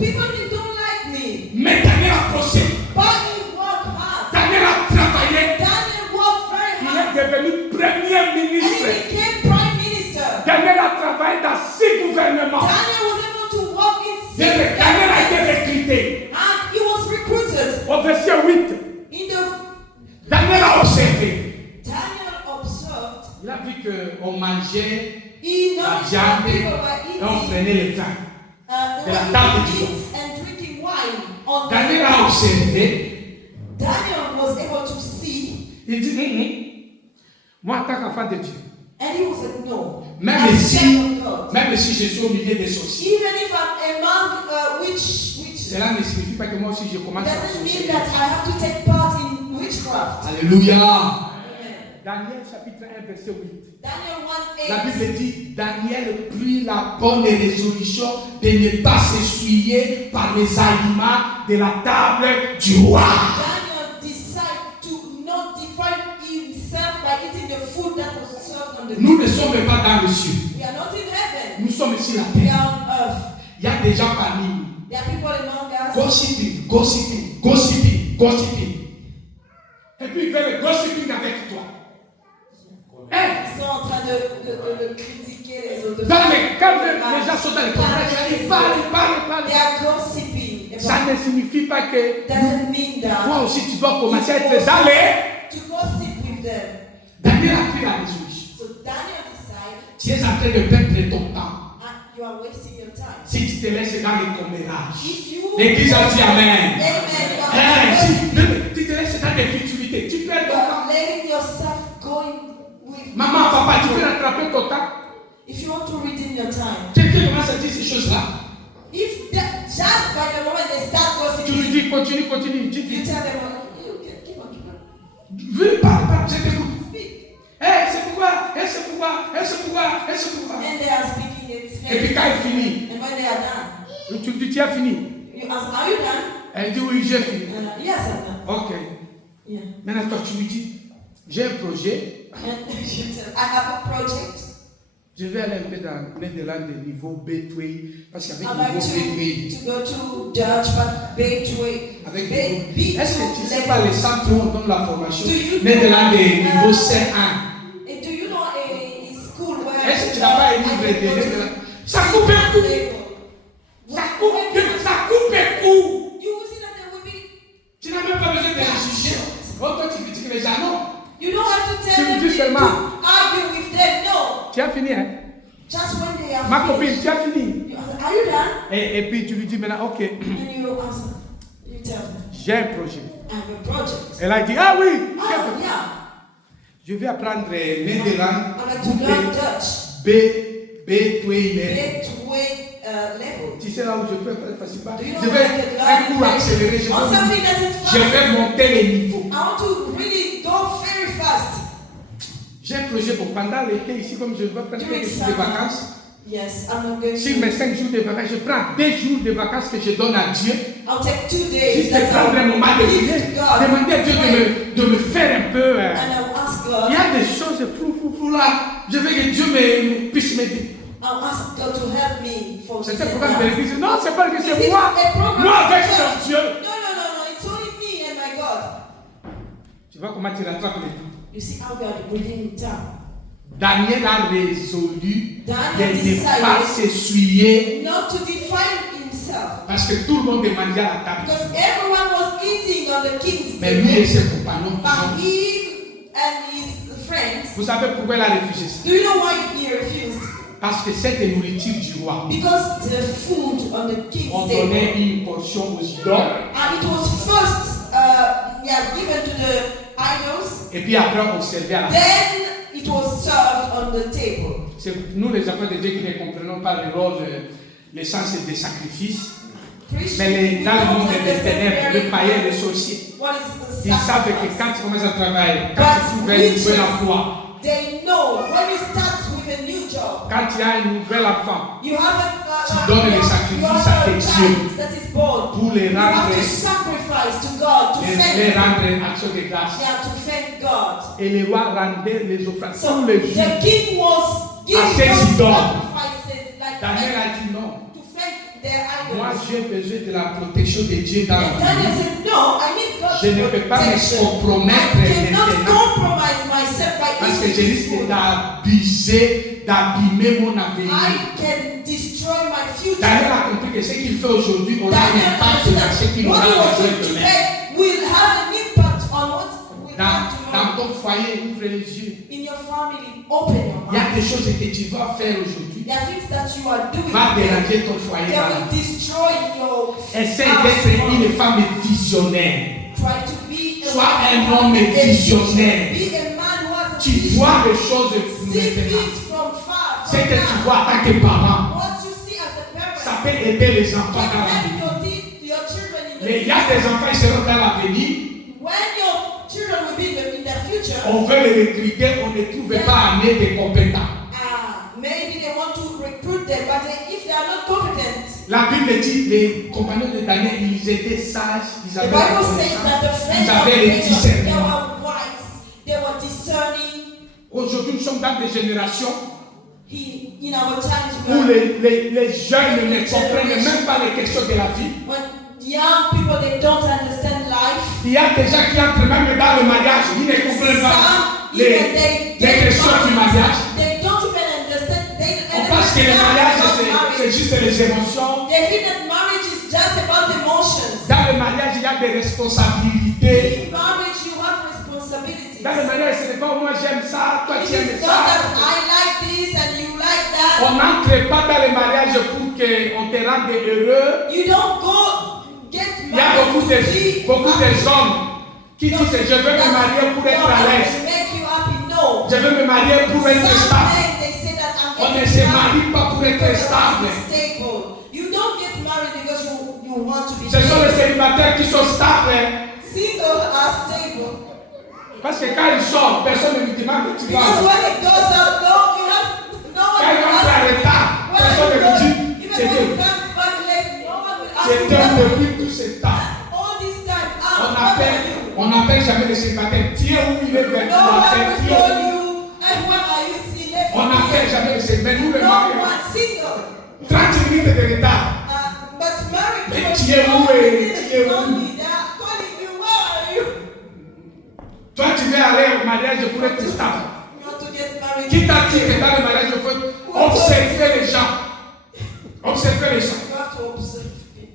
People they don't like me. Mais Daniel a bossé. But he worked hard. Daniel a travaillé. Daniel worked very Il hard. est devenu premier And he ministre. became prime minister. Daniel a travaillé dans 6 gouvernements. Daniel was able to walk in six Daniel a été governments. recruté. And he was recruited Au verset 8, in the Daniel a observé. Daniel observed. Il a vu qu'on mangeait He la noticed that viande people were et on eating, prenait le vin. they de la were table du eating meat and drinking wine on the Daniel a observé. Daniel was able to see, Il dit, moi en tant qu'enfant de Dieu, and he was like, no. même As a si, child of God, même si je suis au milieu des sorciers, even if I'm among which cela ne signifie pas que moi aussi je commence à doesn't mean sorcier. that I have to take part in witchcraft. Alléluia. Amen. Daniel chapitre 1 verset 8. Daniel La 1:8. Bible dit, Daniel prit la bonne résolution de ne pas s'essuyer par les aliments de la table du roi. Daniel decided to not defile himself by eating the food that was served on the Nous ne sommes pas dans le ciel. We are not in heaven. Nous sommes ici la We terre. are on earth. Il y a des gens parmi nous. There are people among us. Gossiping, gossiping, gossiping, gossiping. Et puis ils veulent gossiping avec toi. Hein? Ils sont en train de critiquer les autres. Dans les, quand les gens sont dans les congrès, ils parlent, ils parlent, ils They parlent. are gossiping. Ça ne signifie pas que Doesn't mean that toi aussi tu dois commencer à être dans les. to gossip with them. Daniel a pris la résolution. So Daniel decided, Tu es en train de perdre ton temps you are wasting your time. si tu te laisses dans les commérages. If you L'église a dit Amen. Amen. Si tu te laisses dans des futilités, tu perds You ton are temps. letting yourself going with Maman, papa, tu peux rattraper ton temps. if you want to redeem your time. Quelqu'un commence à dire ces choses-là. If that, just by the moment they start Tu lui gossiping, dis, continue, continue. Dis, you dis. tell them, you can keep on keep on. Veux, parle, je t'écoute. Speak. C'est pourquoi, c'est pourquoi, c'est pourquoi, c'est pourquoi. And they are speaking it. Et puis quand il finit, And when they are done, tu dis, tu as fini. you ask, are you done? Elle dit, oui, j'ai fini. Yes, I'm done. Ok. Yeah. Maintenant, toi, tu lui dis, j'ai un projet. And you tell, I have a project. Je vais aller un peu dans Netherlands de niveau B2, parce qu'avec I'd le like niveau B2, to go to Dutch, but B2. avec B2 niveau, est-ce que tu ne sais pas level. les centres où on donne la formation Do you Netherlands de know, niveau C1? And do you know a school where Est-ce que tu n'as pas un livre de Netherlands? Ça coupe un coup! Ça coupe un coup! You will see that there will be. Tu n'as même pas besoin de réfugiés. Oh, toi tu critiques les gens, non? You don't have to Tu tell me them dis seulement. to argue with them. No. Tu as fini, hein? Just when they are Ma copine, finished. tu as fini. Are you done? Et puis tu lui dis maintenant, ok, And you answer. You tell them. j'ai un projet. I have a project. Elle a dit, ah oui, Oh, yeah. je vais apprendre Netherlands I'd like to learn Dutch. B2 level. Gateway level. Tu sais là où je peux faire facilement. Do you know Je where I vais can un cours learn accéléré. on something that is Je fast? vais monter les niveaux. I want to really go very fast. J'ai un projet pour pendant l'été ici, comme je vais prendre quelques jours de vacances. Yes, I'm not going Sur to. mes 5 jours de vacances, je prends 2 jours de vacances que je donne à Dieu. I'll take 2 days. Juste that prendre un I'll moment de give prière, to God. demander à Dieu Pray. de me faire un peu. And I'll ask God. Il y a des choses fou là. Je veux que Dieu puisse m'aider. I'll ask God to help me for C'est this un and programme de that. l'église. Non, c'est pas l'église, Is c'est it moi. a program Moi of avec church? mon Dieu. No. It's only me and my God. Tu vois comment tu rattrapes les temps. You see how God is bringing it down. Daniel a résolu Daniel de ne pas decided s'essuyer not to define himself. parce que tout le monde mangeait à la table. Because everyone was eating on the king's Mais lui et table. ses compagnons, But he and his friends, vous savez pourquoi il a refusé ça? do you know why he refused? Parce que cette nourriture du roi, Because the food on the king's on table, donnait une portion aux idoles and it was first given to the idols, et puis après on servait à la table. then it was served on the table. C'est nous les enfants de Dieu qui ne comprenons pas le rôle, l'essence des sacrifices. Christians, Mais we dans le don't monde des understand ténèbres, very les païens, well les sorciers, what is the ils savent que sacrifice. quand tu commences à travailler, quand But tu trouves une nouvelle witches, emploi, they know when you start with a new job, quand tu as un nouvel enfant, you have Tu donnes les sacrifices à tes dieux that is born. pour les You have rendre, to sacrifice to God, to les thank rendre action de grâce. yeah, to thank God. Et le roi rendait les offrandes So tous les jours. the king was giving ces those idoles. sacrifices like Daniel thank- a dit non. to thank their Moi, idols. j'ai besoin de la protection de Dieu dans And la Daniel vie. said, no, I need God's Je ne peux pas me protection. compromettre I cannot maintenant compromise myself by parce que je eating this risque food. d'abîmer mon avenir. I can destroy my future. Daniel a compris que ce qu'il fait aujourd'hui aura un Daniel impact understood dans ce that qu'il what aura he was besoin doing demain. today will have an impact on what will Dans come tomorrow. ton foyer, ouvre les yeux. In your family, open your Il y a mind. des choses que tu vas faire aujourd'hui. There are things that you are doing Va today déranger ton foyer that dans la will vie. destroy your Essaye house d'être tomorrow. une femme visionnaire. Try to be Sois a un man homme who has a vision. visionnaire. Be a man who has a Tu vision. vois les choses See maintenant. things from far. Ce from que tu now. vois en tant que parent, What you see as a parent. ça peut aider les enfants Can dans la help vie. your children in the Mais il y a des enfants qui seront dans l'avenir. When your children will be in the future, On veut les recruter, on ne trouve pas amener des compétents. maybe they want to recruit them, but if they are not competent, La Bible dit les compagnons de Daniel, ils étaient sages, ils the avaient la Bible says that the connaissance, friends ils of avaient les Daniel, they discernements. were wise, they were discerning. Aujourd'hui, nous sommes dans des générations In our times, we où are, les jeunes ne comprennent même pas les questions de la vie. when young people they don't understand life. Il y a des gens qui entrent même dans le mariage, ils ne comprennent pas Some les even they questions du mariage. They don't even understand. They On pense que le mariage, c'est juste les émotions. They think that marriage is just about emotions. Dans le mariage, il y a des responsabilités. In marriage, you have responsibilities. Dans le mariage, ce n'est pas moi j'aime ça, toi It tu aimes is not that ça. I like this and you like that. On n'entre pas dans le mariage pour qu'on te rende heureux. You don't go get Il y a married beaucoup to be de happy. hommes qui disent je veux me marier pour être à l'aise. To make you happy, no. Je veux me marier pour être Some stable. men, they say that I'm On ne getting se married marie pas pour être because I want stable. to be stable. You don't get married because you want to be Ce sont les stable. célibataires qui sont stables. Single are stable. Parce que quand ils sortent, personne ne lui demande que tu vas. Because when it goes out, no one Quand ils will rentrent en ask you. retard, personne ne lui dit Even c'est when it Dieu. comes back late, no one will ask C'est you. Dieu where- depuis tout ce temps. All this time, On where are you? n'appelle jamais les célibataires. Tiens où il est vers No one la will fête. call you. And where are you? It's 11 On n'appelle p.m. jamais les pressé. Mais nous, les No mariés, one single. 30 minutes de retard. But married Mais people, tu es où, tu es où? only they are calling you. Where are you? Toi, tu veux aller au mariage pour être stable. You want to get married? Qui t'a dit que dans le mariage, il faut observer les gens? Observer les gens. You have to observe.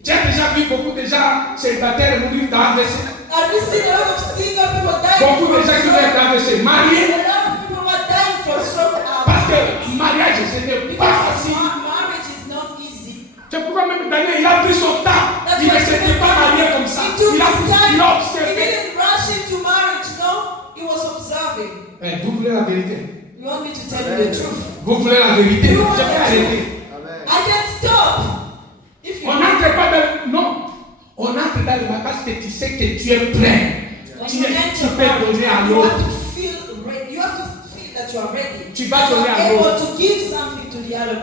Tu as déjà vu beaucoup de gens célibataires mourir dans le WC? Have you seen a lot of single people dying Beaucoup de from gens qui stroke? viennent dans le WC. Mariés. A lot of people were dying from stroke. Parce que mariage, ce n'est pas Because facile. marriage is not easy. C'est pourquoi même Daniel, il a pris son temps. That's Il why ne s'était pas marié comme ça. He took Il a his time. il a He observé. didn't rush into marriage, no. He was observing. Vous voulez la vérité? You want me to tell you the truth? Vous voulez la vérité? You want Je vais the arrêter. I can't stop. If you On n'entre pas dans... Non. On entre dans le mariage parce que tu sais que tu es prêt. When Tu you peux enter donner à marriage, you have l'autre. to feel ready. You have to feel that you are ready. Tu vas You donner are à able l'autre. to give something to the other,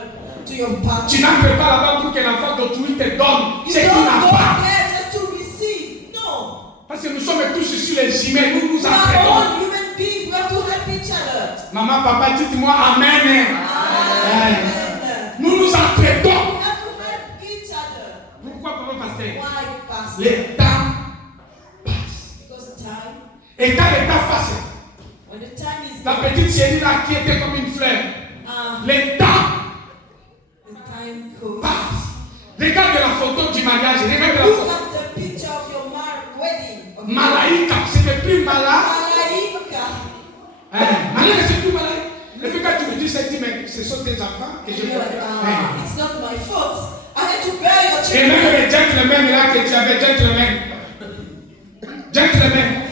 to your partner. Tu n'entres pas là-bas pour que l'enfant d'autrui te donne You ce qu'il don't n'a go pas. there just to receive. No. Parce que nous sommes tous ici les humains, nous nous We are entraînons. all human beings. We have to help each other. Maman, papa, dites-moi Amen. Amen. Nous nous entraînons. We have to help each other. Pourquoi, papa, pasteur? Why, Pastor? Le temps passe. Because time. Et quand le temps passe, When the time is la petite chérie là qui était comme une fleur, le temps the time goes. passe. Regarde la photo du mariage, regarde la Look photo. at the picture of your wedding. Of Malaïka, ce n'est plus Mala. Malaika. Malaïka, c'est plus Malaïka. Et puis quand tu me dis ça, tu dis, mais ce sont tes enfants que je You're like, veux. it's not my fault. I had to bear your Et children. même les gentlemen là que tu avais, gentlemen. Gentlemen.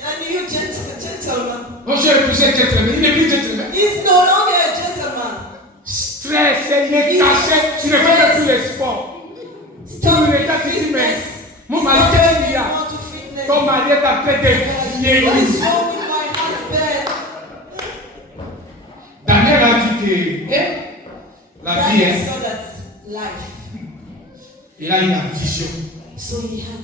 And you gentleman. Moi j'ai épousé gentleman, il n'est plus gentleman. He's no longer a gentleman. Stress, il est caché, tu ne fais même plus les sports. Stop Tu regardes, tu dis, mais fitness. mon mari, Stop qu'est-ce qu'il y a? going to fitness. Ton mari est en train de What is vieillir. wrong with my husband? Daniel a dit que la vie That est. so that's life. Il a une vision. So he had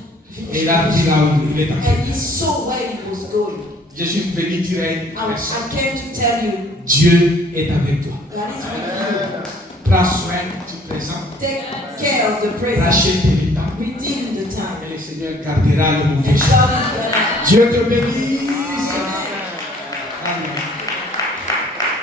Et il a vu là où il est en train. and he saw where he was going. Je suis venu dire à une I personne, came to tell you, Dieu est avec toi. God is with you. Prends soin du présent. Take care of the present. Rachète le temps. Redeem the time. Et le Seigneur gardera le And mauvais. God is gonna Dieu te bénisse.